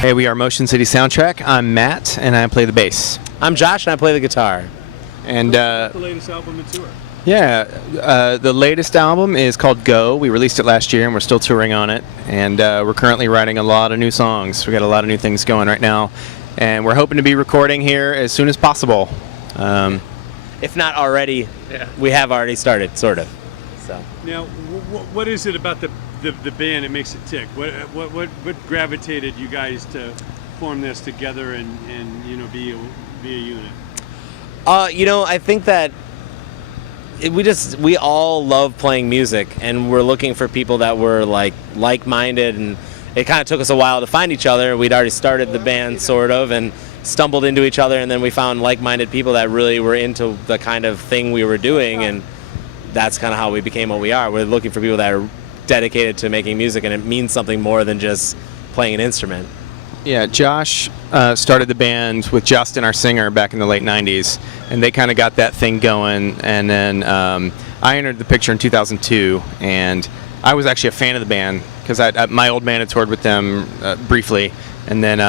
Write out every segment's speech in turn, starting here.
Hey, we are Motion City Soundtrack. I'm Matt, and I play the bass. I'm Josh, and I play the guitar. And the latest album and tour. yeah, the latest album is called Go. We released it last year, and we're still touring on it. And we're currently writing a lot of new songs. We got a lot of new things going right now, and we're hoping to be recording here as soon as possible. If not already, we have already started, sort of. So now, what is it about the band that makes it tick? What gravitated you guys to form this together and be a unit? I think that we all love playing music, and we're looking for people that were like-minded, and it kind of took us a while to find each other. We'd already started the band sort of and stumbled into each other, and then we found like-minded people that really were into the kind of thing we were doing, and that's kind of how we became what we are. We're looking for people that are dedicated to making music, and it means something more than just playing an instrument. Yeah, Josh started the band with Justin, our singer, back in the late 90s, and they kind of got that thing going. And then I entered the picture in 2002, and I was actually a fan of the band because my old band had toured with them briefly. And then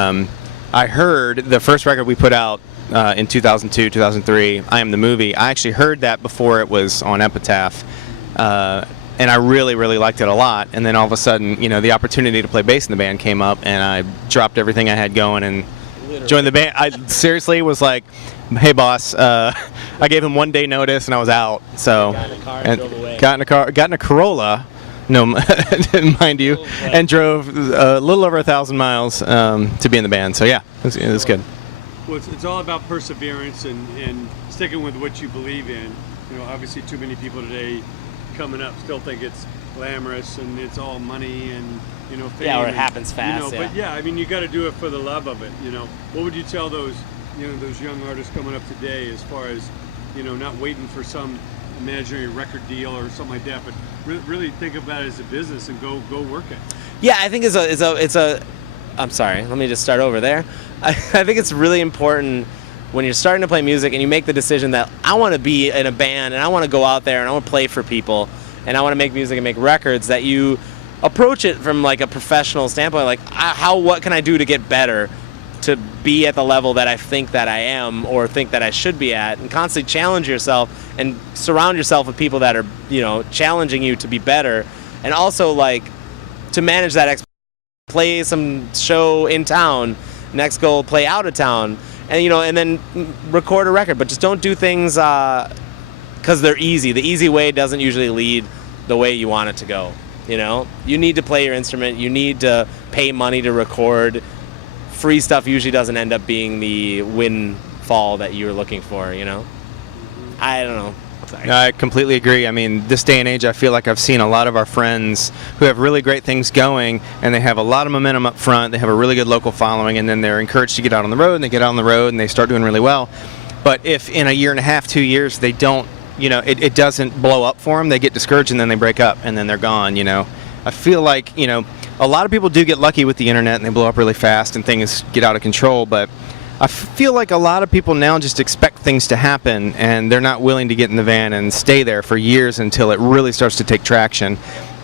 I heard the first record we put out in 2002, 2003, I Am the Movie. I actually heard that before it was on Epitaph. And I really, really liked it a lot. And then all of a sudden, the opportunity to play bass in the band came up, and I dropped everything I had going and joined the band. I seriously was like, "Hey, boss!" I gave him 1 day notice, and I was out. So, got in a car and drove away. Got in a Corolla, no, mind you, and drove a little over 1,000 miles to be in the band. So yeah, it was good. Well, it's all about perseverance and sticking with what you believe in. Obviously, too many people today coming up still think it's glamorous and it's all money and fame, or it happens fast. But you got to do it for the love of it. What would you tell those those young artists coming up today as far as not waiting for some imaginary record deal or something like that, but really think about it as a business and go work it? Yeah, I think it's a. I'm sorry. Let me just start over there. I think it's really important when you're starting to play music and you make the decision that I want to be in a band and I want to go out there and I want to play for people and I want to make music and make records, that you approach it from like a professional standpoint, like what can I do to get better, to be at the level that I think that I am or think that I should be at, and constantly challenge yourself and surround yourself with people that are challenging you to be better, and also to manage that play some show in town, next go play out of town, and then record a record. But just don't do things because they're easy. The easy way doesn't usually lead the way you want it to go. You need to play your instrument. You need to pay money to record. Free stuff usually doesn't end up being the windfall that you're looking for. I don't know. Sorry. I completely agree. I mean, this day and age, I feel like I've seen a lot of our friends who have really great things going, and they have a lot of momentum up front. They have a really good local following, and then they're encouraged to get out on the road, and they get out on the road, and they start doing really well. But if in a year and a half, 2 years, they don't, it doesn't blow up for them, they get discouraged, and then they break up, and then they're gone, I feel like, a lot of people do get lucky with the internet, and they blow up really fast, and things get out of control, but I feel like a lot of people now just expect things to happen, and they're not willing to get in the van and stay there for years until it really starts to take traction.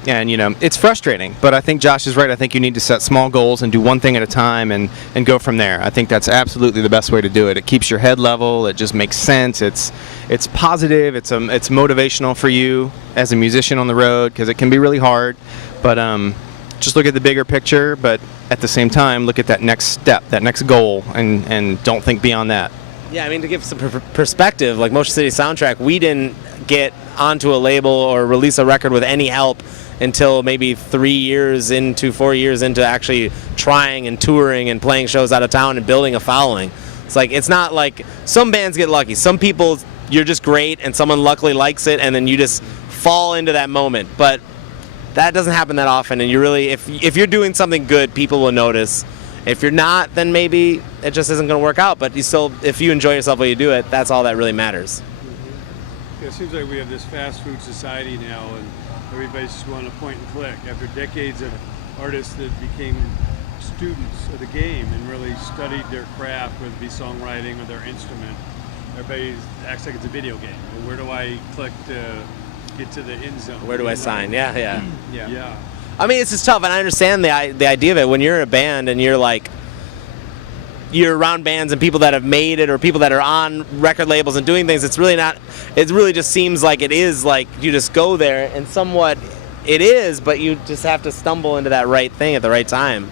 And, it's frustrating, but I think Josh is right. I think you need to set small goals and do one thing at a time and go from there. I think that's absolutely the best way to do it. It keeps your head level. It just makes sense. It's positive. It's motivational for you as a musician on the road, because it can be really hard, but just look at the bigger picture, but at the same time, look at that next step, that next goal, and don't think beyond that. Yeah, to give some perspective, like Motion City Soundtrack, we didn't get onto a label or release a record with any help until maybe 4 years into actually trying and touring and playing shows out of town and building a following. It's not like some bands get lucky. Some people, you're just great and someone luckily likes it and then you just fall into that moment. But that doesn't happen that often, and you really, if you're doing something good, people will notice. If you're not, then maybe it just isn't going to work out. But if you enjoy yourself while you do it, that's all that really matters. Mm-hmm. It seems like we have this fast food society now, and everybody's just wanting to point and click. After decades of artists that became students of the game and really studied their craft, whether it be songwriting or their instrument, everybody acts like it's a video game. Well, where do I click to get to the end zone? Where do I sign? Yeah. Yeah. It's just tough, and I understand the idea of it. When you're in a band and you're you're around bands and people that have made it or people that are on record labels and doing things, it's really not, it really just seems like it is like you just go there, and somewhat it is, but you just have to stumble into that right thing at the right time,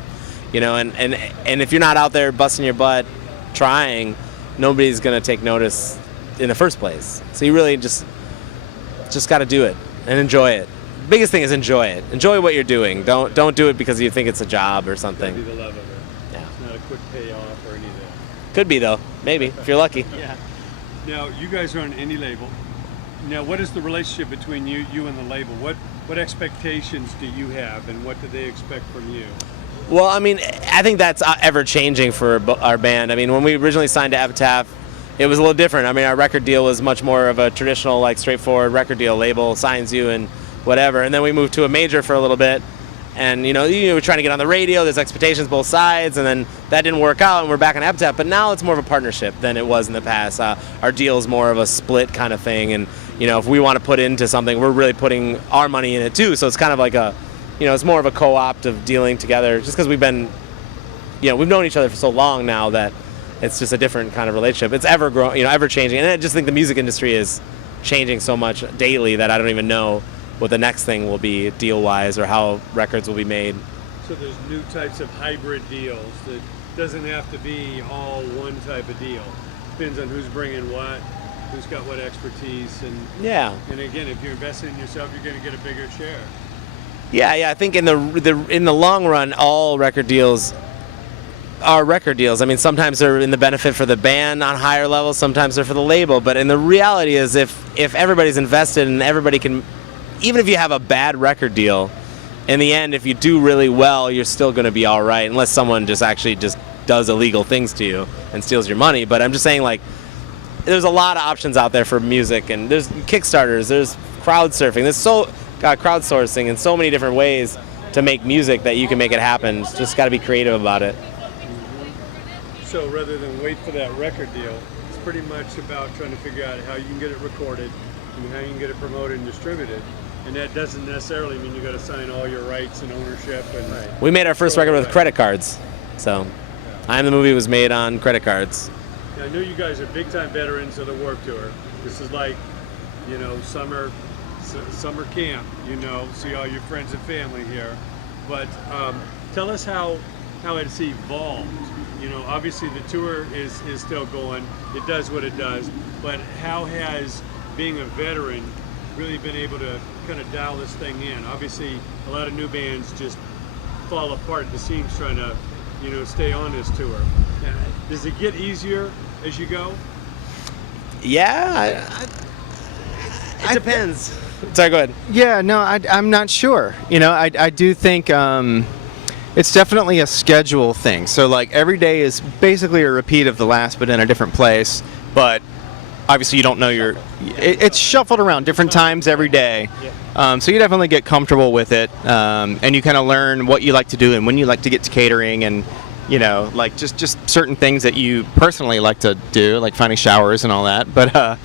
you know, and if you're not out there busting your butt trying, nobody's going to take notice in the first place. So you really just got to do it and enjoy it. Biggest thing is enjoy it. Enjoy what you're doing. Don't do it because you think it's a job or something. Be the love of it. Yeah. It's not a quick payoff or anything. Could be though. Maybe if you're lucky. Yeah. Now you guys are on an indie label. Now what is the relationship between you and the label? What expectations do you have, and what do they expect from you? Well, I mean, I think that's ever changing for our band. I mean, when we originally signed to Epitaph, it was a little different. I mean, our record deal was much more of a traditional, like, straightforward record deal. Label signs you and whatever. And then we moved to a major for a little bit. And, you know, we're trying to get on the radio. There's expectations both sides. And then that didn't work out, and we're back on Epitaph. But now it's more of a partnership than it was in the past. Our deal is more of a split kind of thing. And, you know, if we want to put into something, we're really putting our money in it, too. So it's kind of like a, you know, it's more of a co-opt of dealing together. Just because we've been, you know, we've known each other for so long now that it's just a different kind of relationship. It's ever growing, you know, ever changing. And I just think the music industry is changing so much daily that I don't even know what the next thing will be deal-wise or how records will be made. So there's new types of hybrid deals that doesn't have to be all one type of deal. Depends on who's bringing what, who's got what expertise, and Yeah. And again, if you're investing in yourself, you're going to get a bigger share. Yeah. I think in the long run, all record deals are record deals. I mean, sometimes they're in the benefit for the band on higher levels, sometimes they're for the label. But in the reality is, if everybody's invested and everybody can, even if you have a bad record deal, in the end, if you do really well, you're still going to be all right, unless someone just actually just does illegal things to you and steals your money. But I'm just saying, like, there's a lot of options out there for music, and there's Kickstarters, there's crowd surfing, there's crowdsourcing, and so many different ways to make music that you can make it happen. Just got to be creative about it. So rather than wait for that record deal, it's pretty much about trying to figure out how you can get it recorded and how you can get it promoted and distributed. And that doesn't necessarily mean you got to sign all your rights and ownership. And We made our first record with credit cards. So, I Am the Movie was made on credit cards. I know you guys are big-time veterans of the Warped Tour. This is like, you know, summer camp. You know, see all your friends and family here. But tell us how it's evolved. You know, obviously the tour is still going. It does what it does. But how has being a veteran really been able to kind of dial this thing in? Obviously, a lot of new bands just fall apart at the seams trying to, you know, stay on this tour. Does it get easier as you go? Yeah, it depends. Sorry, go ahead. Yeah, no, I'm not sure. You know, I do think it's definitely a schedule thing. So, like, every day is basically a repeat of the last, but in a different place. But obviously, you don't know it's shuffled around different times every day. So you definitely get comfortable with it, and you kind of learn what you like to do and when you like to get to catering, and, you know, like just certain things that you personally like to do, like finding showers and all that. But I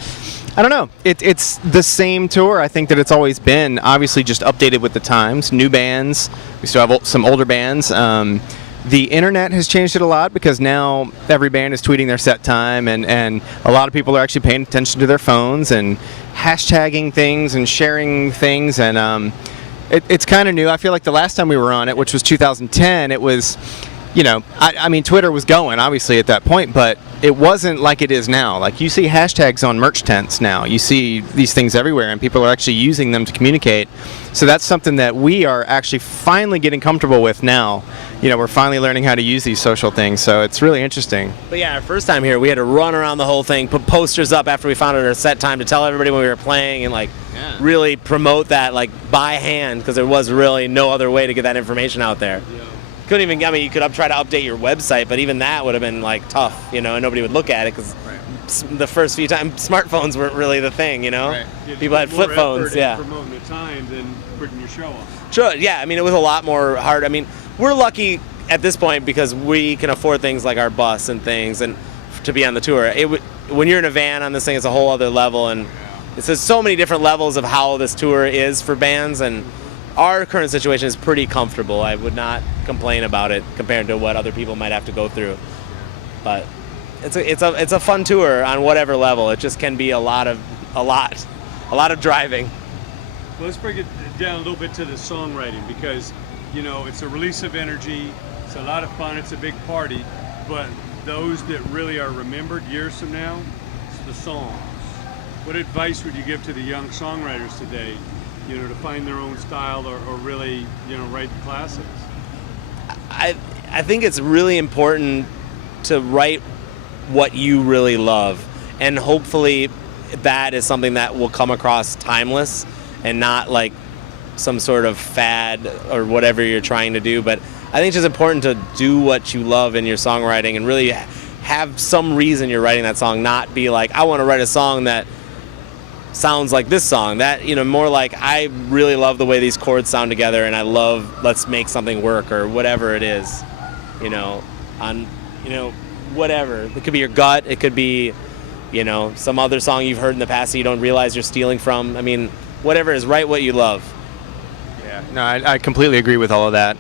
don't know. It's the same tour. I think that it's always been, obviously, just updated with the times. New bands. We still have some older bands. The internet has changed it a lot because now every band is tweeting their set time, and a lot of people are actually paying attention to their phones and hashtagging things and sharing things, and it's kind of new. I feel like the last time we were on it, which was 2010, it was, you know, I mean, Twitter was going, obviously, at that point, but it wasn't like it is now. Like, you see hashtags on merch tents now. You see these things everywhere, and people are actually using them to communicate. So that's something that we are actually finally getting comfortable with now. You know, we're finally learning how to use these social things, so it's really interesting. But yeah, our first time here, we had to run around the whole thing, put posters up after we found out our set time to tell everybody when we were playing, and, like, really promote that, like, by hand, because there was really no other way to get that information out there. Yeah. Couldn't even, I mean, you could try to update your website, but even that would have been, like, tough, you know, and nobody would look at it, because the first few times, smartphones weren't really the thing, you know? Right. People had flip phones, yeah. Promoting the time than putting your show on. Sure, yeah, I mean, it was a lot more hard. I mean, we're lucky at this point because we can afford things like our bus and things, and to be on the tour. When you're in a van on this thing, it's a whole other level, and it's just so many different levels of how this tour is for bands, and our current situation is pretty comfortable. I would not complain about it compared to what other people might have to go through. But it's a fun tour on whatever level. It just can be a lot of driving. Well, let's break it down a little bit to the songwriting, because it's a release of energy. It's a lot of fun. It's a big party, but those that really are remembered years from now, it's the songs. What advice would you give to the young songwriters today, to find their own style or really, write the classics? I think it's really important to write what you really love, and hopefully that is something that will come across timeless and not like some sort of fad or whatever you're trying to do. But I think it's just important to do what you love in your songwriting and really have some reason you're writing that song, not be like, I want to write a song that sounds like this song. That, more like, I really love the way these chords sound together and I love, let's make something work, or whatever it is, whatever. It could be your gut, it could be, some other song you've heard in the past that you don't realize you're stealing from. I mean, whatever it is, write what you love. Yeah, no, I completely agree with all of that.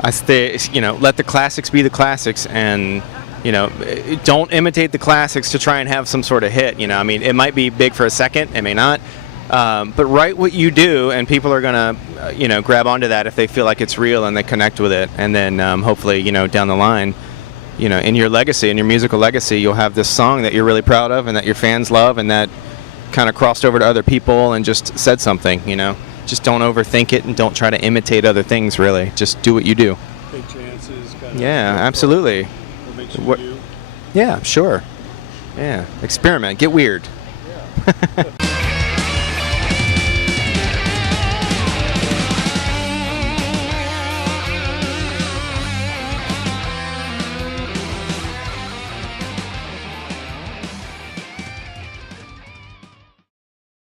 I say, let the classics be the classics, and don't imitate the classics to try and have some sort of hit. I mean, it might be big for a second, it may not, but write what you do, and people are gonna, grab onto that if they feel like it's real and they connect with it, and then hopefully, down the line, in your legacy, in your musical legacy, you'll have this song that you're really proud of and that your fans love, and that kind of crossed over to other people and just said something. Just don't overthink it and don't try to imitate other things. Really, just do what you do. Take chances. Yeah, absolutely. What makes you you. Yeah, sure. Yeah, experiment, get weird. Yeah.